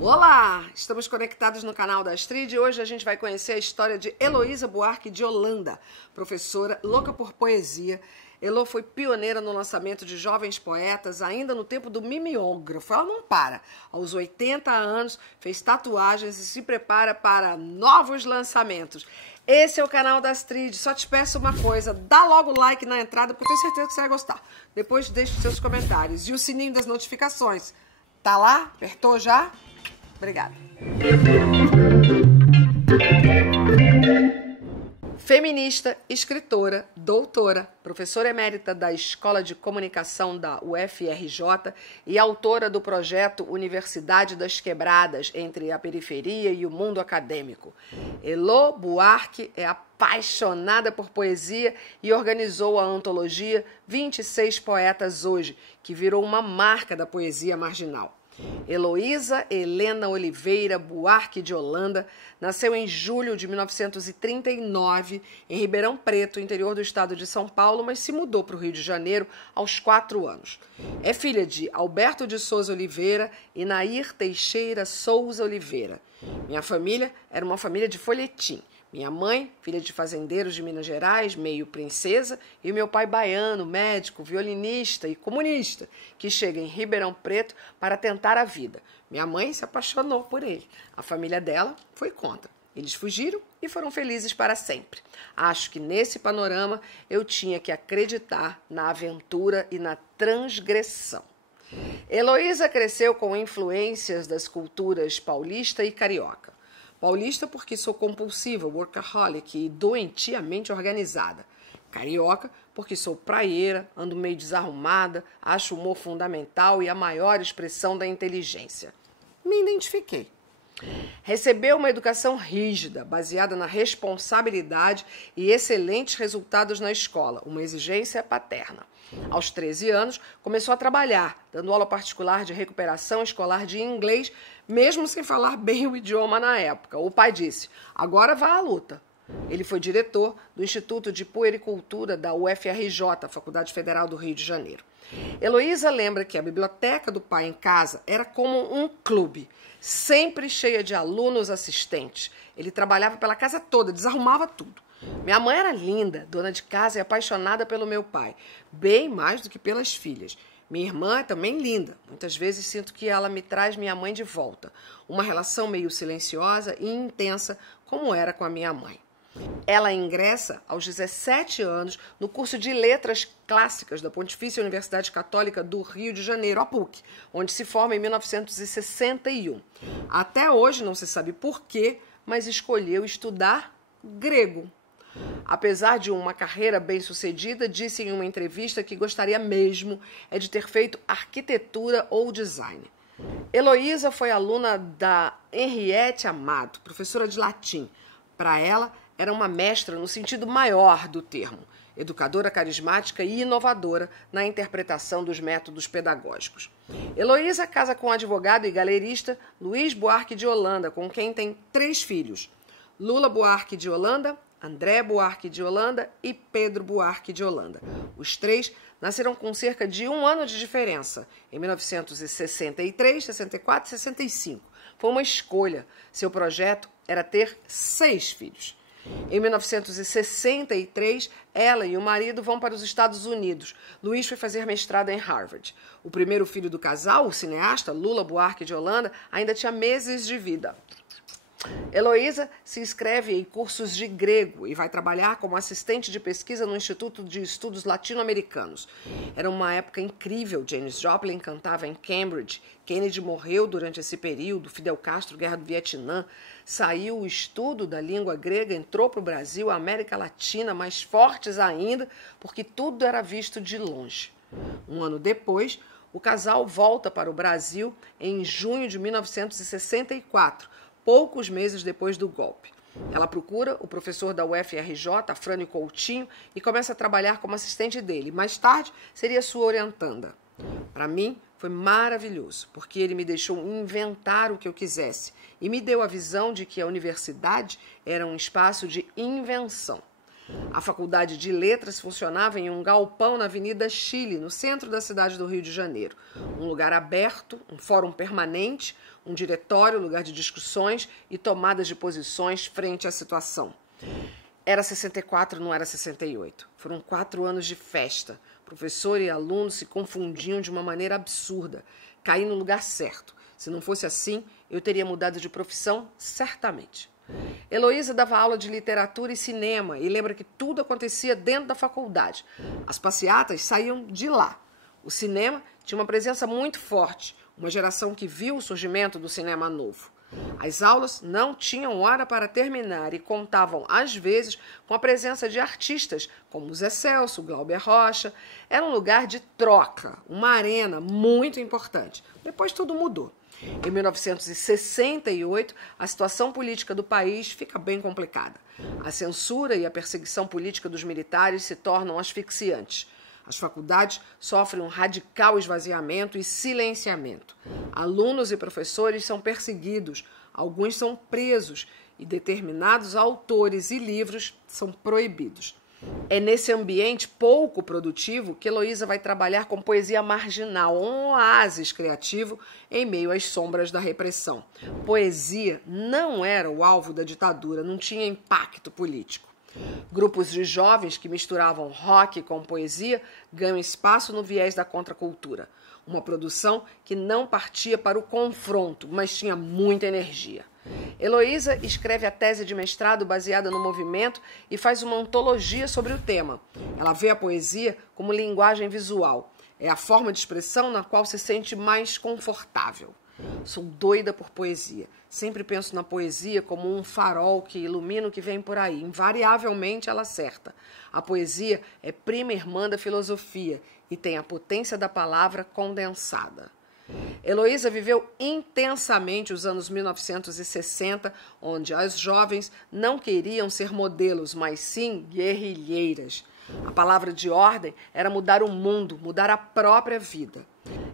Olá! Estamos conectados no canal da Astrid e hoje a gente vai conhecer a história de Heloísa Buarque de Holanda, professora louca por poesia. Elo foi pioneira no lançamento de jovens poetas ainda no tempo do mimeógrafo. Ela não para. Aos 80 anos, fez tatuagens e se prepara para novos lançamentos. Esse é o canal da Astrid. Só te peço uma coisa, dá logo o like na entrada, porque eu tenho certeza que você vai gostar. Depois deixe os seus comentários. E o sininho das notificações. Tá lá? Apertou já? Obrigada. Feminista, escritora, doutora, professora emérita da Escola de Comunicação da UFRJ e autora do projeto Universidade das Quebradas, entre a periferia e o mundo acadêmico. Elo Buarque é apaixonada por poesia e organizou a antologia 26 Poetas Hoje, que virou uma marca da poesia marginal. Heloísa Helena Oliveira Buarque de Holanda nasceu em julho de 1939 em Ribeirão Preto, interior do estado de São Paulo, mas se mudou para o Rio de Janeiro aos 4 anos. É filha de Alberto de Souza Oliveira e Nair Teixeira Souza Oliveira. Minha família era uma família de folhetim. Minha mãe, filha de fazendeiros de Minas Gerais, meio princesa, e meu pai baiano, médico, violinista e comunista, que chega em Ribeirão Preto para tentar a vida. Minha mãe se apaixonou por ele. A família dela foi contra. Eles fugiram e foram felizes para sempre. Acho que nesse panorama eu tinha que acreditar na aventura e na transgressão. Heloísa cresceu com influências das culturas paulista e carioca. Paulista porque sou compulsiva, workaholic e doentiamente organizada. Carioca porque sou praieira, ando meio desarrumada, acho o humor fundamental e a maior expressão da inteligência. Me identifiquei. Recebeu uma educação rígida, baseada na responsabilidade e excelentes resultados na escola, uma exigência paterna. Aos 13 anos, começou a trabalhar, dando aula particular de recuperação escolar de inglês, mesmo sem falar bem o idioma na época. O pai disse, agora vá à luta. Ele foi diretor do Instituto de Puericultura da UFRJ, Faculdade Federal do Rio de Janeiro. Heloísa lembra que a biblioteca do pai em casa era como um clube, sempre cheia de alunos assistentes. Ele trabalhava pela casa toda, desarrumava tudo. Minha mãe era linda, dona de casa e apaixonada pelo meu pai, bem mais do que pelas filhas. Minha irmã é também linda. Muitas vezes sinto que ela me traz minha mãe de volta. Uma relação meio silenciosa e intensa, como era com a minha mãe. Ela ingressa aos 17 anos no curso de Letras Clássicas da Pontifícia Universidade Católica do Rio de Janeiro, a PUC, onde se forma em 1961. Até hoje não se sabe por quê, mas escolheu estudar grego. Apesar de uma carreira bem-sucedida, disse em uma entrevista que gostaria mesmo de ter feito arquitetura ou design. Heloísa foi aluna da Henriette Amado, professora de latim. Para ela, era uma mestra no sentido maior do termo, educadora carismática e inovadora na interpretação dos métodos pedagógicos. Heloísa casa com o advogado e galerista Luiz Buarque de Holanda, com quem tem 3 filhos. Lula Buarque de Holanda, André Buarque de Holanda e Pedro Buarque de Holanda. Os 3 nasceram com cerca de 1 ano de diferença, em 1963, 64 e 65. Foi uma escolha. Seu projeto era ter 6 filhos. Em 1963, ela e o marido vão para os Estados Unidos. Luiz foi fazer mestrado em Harvard. O primeiro filho do casal, o cineasta Lula Buarque de Holanda, ainda tinha meses de vida. Heloísa se inscreve em cursos de grego e vai trabalhar como assistente de pesquisa no Instituto de Estudos Latino-Americanos. Era uma época incrível. Janis Joplin cantava em Cambridge. Kennedy morreu durante esse período. Fidel Castro, Guerra do Vietnã. Saiu o estudo da língua grega, entrou para o Brasil, a América Latina, mais fortes ainda, porque tudo era visto de longe. 1 ano depois, o casal volta para o Brasil em junho de 1964, poucos meses depois do golpe. Ela procura o professor da UFRJ, Afrânio Coutinho, e começa a trabalhar como assistente dele. Mais tarde, seria sua orientanda. Para mim, foi maravilhoso, porque ele me deixou inventar o que eu quisesse e me deu a visão de que a universidade era um espaço de invenção. A Faculdade de Letras funcionava em um galpão na Avenida Chile, no centro da cidade do Rio de Janeiro. Um lugar aberto, um fórum permanente, um diretório, lugar de discussões e tomadas de posições frente à situação. Era 64, não era 68. Foram 4 anos de festa. Professor e aluno se confundiam de uma maneira absurda. Caí no lugar certo. Se não fosse assim, eu teria mudado de profissão, certamente. Heloísa dava aula de literatura e cinema e lembra que tudo acontecia dentro da faculdade. As passeatas saíam de lá. O cinema tinha uma presença muito forte, uma geração que viu o surgimento do cinema novo. As aulas não tinham hora para terminar e contavam, às vezes, com a presença de artistas como Zé Celso, Glauber Rocha. Era um lugar de troca, uma arena muito importante. Depois tudo mudou. Em 1968, a situação política do país fica bem complicada. A censura e a perseguição política dos militares se tornam asfixiantes. As faculdades sofrem um radical esvaziamento e silenciamento. Alunos e professores são perseguidos, alguns são presos e determinados autores e livros são proibidos. É nesse ambiente pouco produtivo que Heloísa vai trabalhar com poesia marginal, um oásis criativo em meio às sombras da repressão. Poesia não era o alvo da ditadura, não tinha impacto político. Grupos de jovens que misturavam rock com poesia ganham espaço no viés da contracultura. Uma produção que não partia para o confronto, mas tinha muita energia. Heloísa escreve a tese de mestrado baseada no movimento e faz uma antologia sobre o tema. Ela vê a poesia como linguagem visual. É a forma de expressão na qual se sente mais confortável. Sou doida por poesia. Sempre penso na poesia como um farol que ilumina o que vem por aí. Invariavelmente ela acerta. A poesia é prima irmã da filosofia e tem a potência da palavra condensada. Heloísa viveu intensamente os anos 1960, onde as jovens não queriam ser modelos, mas sim guerrilheiras. A palavra de ordem era mudar o mundo, mudar a própria vida.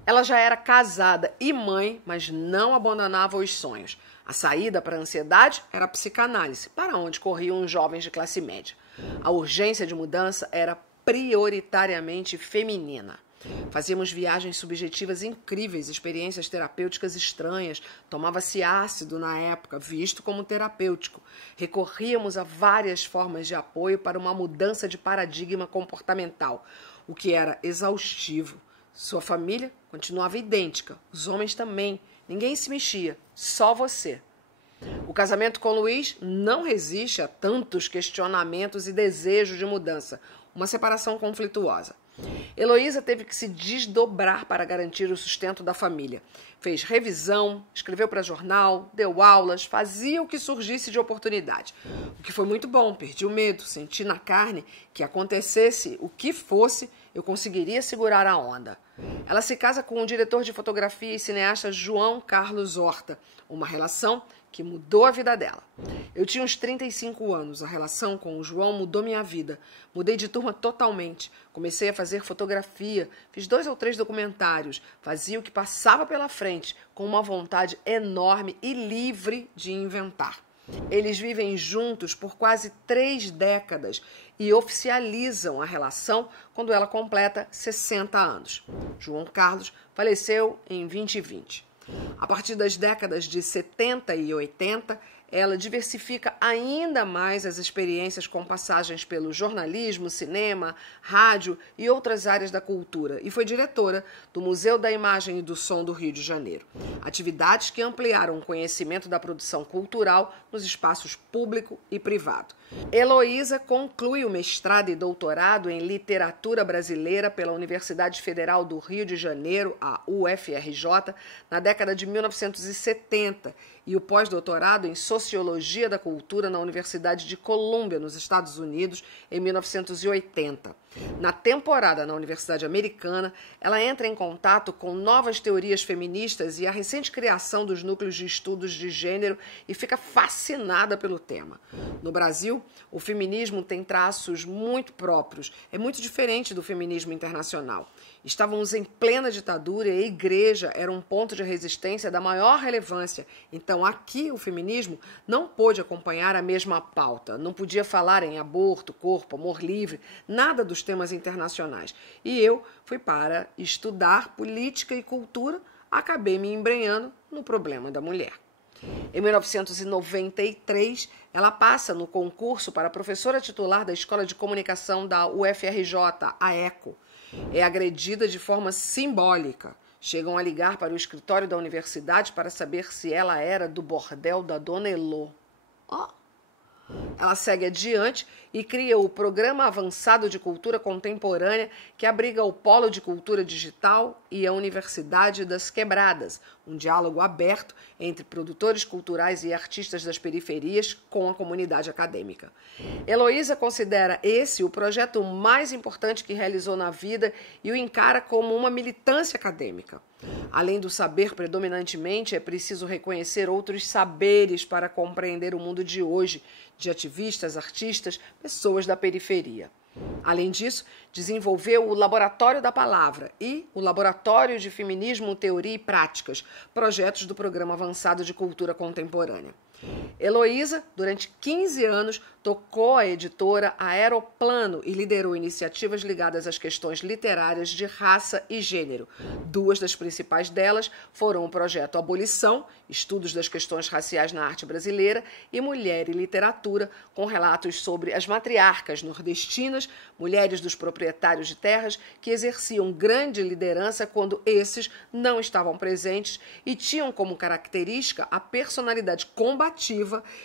Ela já era casada e mãe, mas não abandonava os sonhos. A saída para a ansiedade era a psicanálise, para onde corriam os jovens de classe média. A urgência de mudança era prioritariamente feminina. Fazíamos viagens subjetivas incríveis, experiências terapêuticas estranhas. Tomava-se ácido na época, visto como terapêutico. Recorríamos a várias formas de apoio para uma mudança de paradigma comportamental, o que era exaustivo. Sua família continuava idêntica, os homens também. Ninguém se mexia, só você. O casamento com Luiz não resiste a tantos questionamentos e desejos de mudança. Uma separação conflituosa. Heloísa teve que se desdobrar para garantir o sustento da família. Fez revisão, escreveu para jornal, deu aulas, fazia o que surgisse de oportunidade. O que foi muito bom, perdi o medo, senti na carne que acontecesse o que fosse, eu conseguiria segurar a onda. Ela se casa com o diretor de fotografia e cineasta João Carlos Horta, uma relação que mudou a vida dela. Eu tinha uns 35 anos, a relação com o João mudou minha vida. Mudei de turma totalmente. Comecei a fazer fotografia, fiz 2 ou 3 documentários, fazia o que passava pela frente, com uma vontade enorme e livre de inventar. Eles vivem juntos por quase 3 décadas e oficializam a relação quando ela completa 60 anos. João Carlos faleceu em 2020. A partir das décadas de 70 e 80, ela diversifica ainda mais as experiências com passagens pelo jornalismo, cinema, rádio e outras áreas da cultura e foi diretora do Museu da Imagem e do Som do Rio de Janeiro. Atividades que ampliaram o conhecimento da produção cultural nos espaços público e privado. Heloísa conclui o mestrado e doutorado em Literatura Brasileira pela Universidade Federal do Rio de Janeiro, a UFRJ, na década de 1970 e o pós-doutorado em Sociologia da Cultura na Universidade de Colômbia, nos Estados Unidos, em 1980. Na temporada na Universidade Americana, ela entra em contato com novas teorias feministas e a recente criação dos núcleos de estudos de gênero e fica fascinada pelo tema. No Brasil, o feminismo tem traços muito próprios, é muito diferente do feminismo internacional. Estávamos em plena ditadura e a igreja era um ponto de resistência da maior relevância. Então, aqui, o feminismo não pôde acompanhar a mesma pauta, não podia falar em aborto, corpo, amor livre, nada dos temas internacionais. E eu fui para estudar política e cultura, acabei me embrenhando no problema da mulher. Em 1993, ela passa no concurso para professora titular da Escola de Comunicação da UFRJ, a ECO. É agredida de forma simbólica. Chegam a ligar para o escritório da universidade para saber se ela era do bordel da Dona Elô. Ela segue adiante e cria o Programa Avançado de Cultura Contemporânea, que abriga o Polo de Cultura Digital e a Universidade das Quebradas, um diálogo aberto entre produtores culturais e artistas das periferias com a comunidade acadêmica. Heloísa considera esse o projeto mais importante que realizou na vida e o encara como uma militância acadêmica. Além do saber predominantemente, é preciso reconhecer outros saberes para compreender o mundo de hoje, de ativistas, artistas, pessoas da periferia. Além disso, desenvolveu o Laboratório da Palavra e o Laboratório de Feminismo, Teoria e Práticas, projetos do Programa Avançado de Cultura Contemporânea. Heloísa, durante 15 anos, tocou a editora Aeroplano e liderou iniciativas ligadas às questões literárias de raça e gênero. Duas das principais delas foram o projeto Abolição, Estudos das Questões Raciais na Arte Brasileira, e Mulher e Literatura, com relatos sobre as matriarcas nordestinas, mulheres dos proprietários de terras, que exerciam grande liderança quando esses não estavam presentes e tinham como característica a personalidade combativa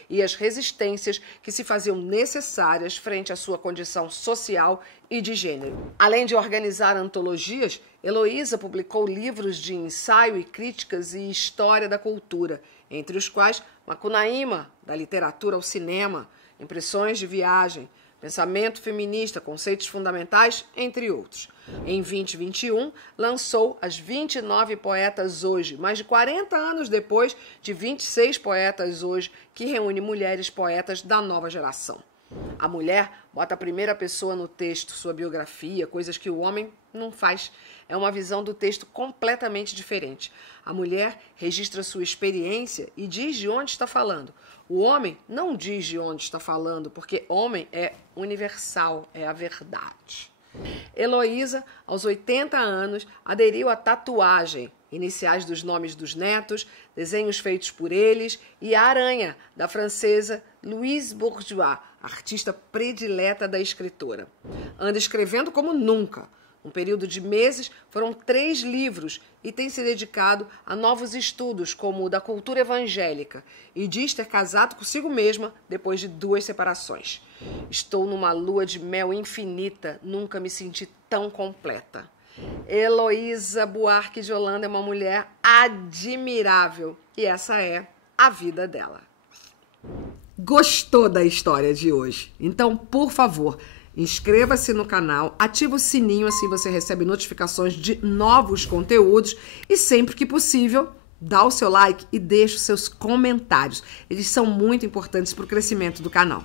e as resistências que se faziam necessárias frente à sua condição social e de gênero. Além de organizar antologias, Heloísa publicou livros de ensaio e críticas e história da cultura, entre os quais Macunaíma, da literatura ao cinema, Impressões de viagem, Pensamento feminista, conceitos fundamentais, entre outros. Em 2021, lançou As 29 Poetas Hoje, mais de 40 anos depois de 26 Poetas Hoje, que reúne mulheres poetas da nova geração. A mulher bota a primeira pessoa no texto, sua biografia, coisas que o homem não faz. É uma visão do texto completamente diferente. A mulher registra sua experiência e diz de onde está falando. O homem não diz de onde está falando, porque homem é universal, é a verdade. Heloísa, aos 80 anos, aderiu à tatuagem, iniciais dos nomes dos netos, desenhos feitos por eles e a aranha, da francesa Louise Bourgeois, artista predileta da escritora. Anda escrevendo como nunca. Um período de meses, foram 3 livros e tem se dedicado a novos estudos, como o da cultura evangélica, e diz ter casado consigo mesma depois de 2 separações. Estou numa lua de mel infinita, nunca me senti tão completa. Heloísa Buarque de Holanda é uma mulher admirável e essa é a vida dela. Gostou da história de hoje? Então, por favor, inscreva-se no canal, ativa o sininho, assim você recebe notificações de novos conteúdos e sempre que possível, dá o seu like e deixa os seus comentários. Eles são muito importantes para o crescimento do canal.